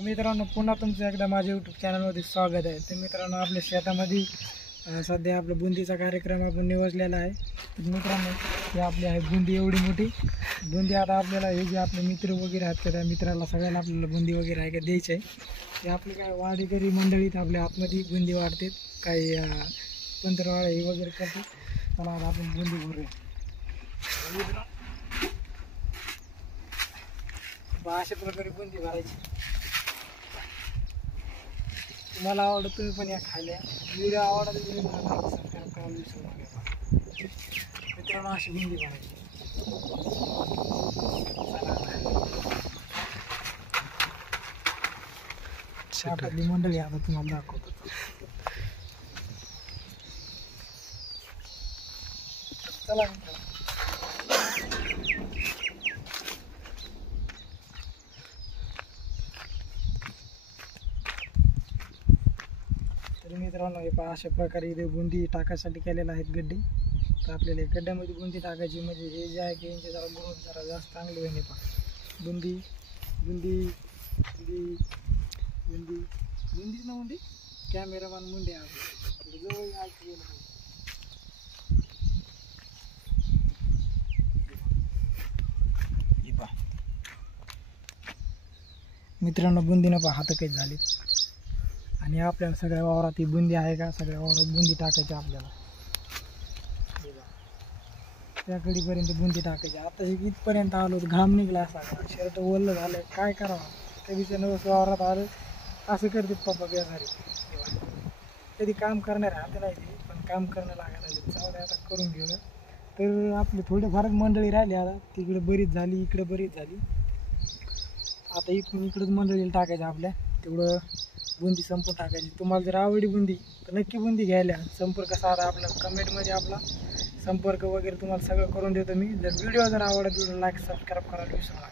मित्रांनो, पुन्हा तुमचं एकदा माझ्या यूट्यूब चॅनलमध्ये स्वागत आहे. तर मित्रांनो, आपल्या शेतामध्ये सध्या आपलं बुंदीचा कार्यक्रम आपण निवडलेला आहे. तर मित्रांनो, हे आपली आहे बुंदी, एवढी मोठी बुंदी. आता आपल्याला हे जे आपले मित्र वगैरे आहेत त्या मित्राला सगळ्यांना आपल्याला बुंदी वगैरे आहे का द्यायचं आहे. ते आपले काय वाडेकरी मंडळीत आपल्या आतमध्ये बुंदी वाढतात, काही पंधरवाळे हे वगैरे करतात. चला आता आपण बुंदी भरूया. अशा प्रकारे बुंदी भरायची. तुम्हाला आवडत तुम्ही पण या खायला. व्हिडिओ आवडत तुम्ही सबस्क्राईब करायला विसरू नका. मित्रांनो, अशी बुंदी बनायची. शाटातली मंडळी आता तुम्हाला दाखवतो. चला मित्रांनो, हे पहा अशा प्रकारे इथे बुंदी टाकायसाठी केलेलं आहेत गड्डे. तर आपल्याला गड्ड्यामध्ये बुंदी टाकायची, म्हणजे हे जे आहे की यांचे जरा ग्रोथ जरा जास्त चांगले होईल. पहा बुंदी बुंदी बुंदी बुंदी बुंदीच ना बुंदी. कॅमेरामॅन मुंडे आहे जवळ मित्रांनो, बुंदीनं पहा हात काही झाले. आणि आपल्याला सगळ्या वावरात ही बुंदी आहे का, सगळ्या वावरात बुंदी टाकायची आपल्याला. त्या कडीपर्यंत बुंदी टाकायची. आता हे इथपर्यंत आलो, घाम निघला असा, शर्ट ओलं झालं, काय करावं. कधीच्या नवस वावरात आलं असं करते पप्पा बेजारी. कधी काम करणार हात नाही ते, पण काम करणं लागायला चावलं. आता करून घेऊ. तर आपली थोडेफारच मंडळी राहिली. आता तिकडे बरीच झाली, इकडे बरीच झाली. आता इकडून इकडंच मंडळीला टाकायचं आपल्या. तेवढं बुंदी संपून टाकायची. तुम्हाला जर आवडली बुंदी तर नक्की बुंदी घ्यायला. संपर्क साधा आपला कमेंटमध्ये, आपला संपर्क वगैरे तुम्हाला सगळं करून देतो मी. जर व्हिडिओ जर आवडला, व्हिडिओ लाईक सबस्क्राईब करायला विसरू नका.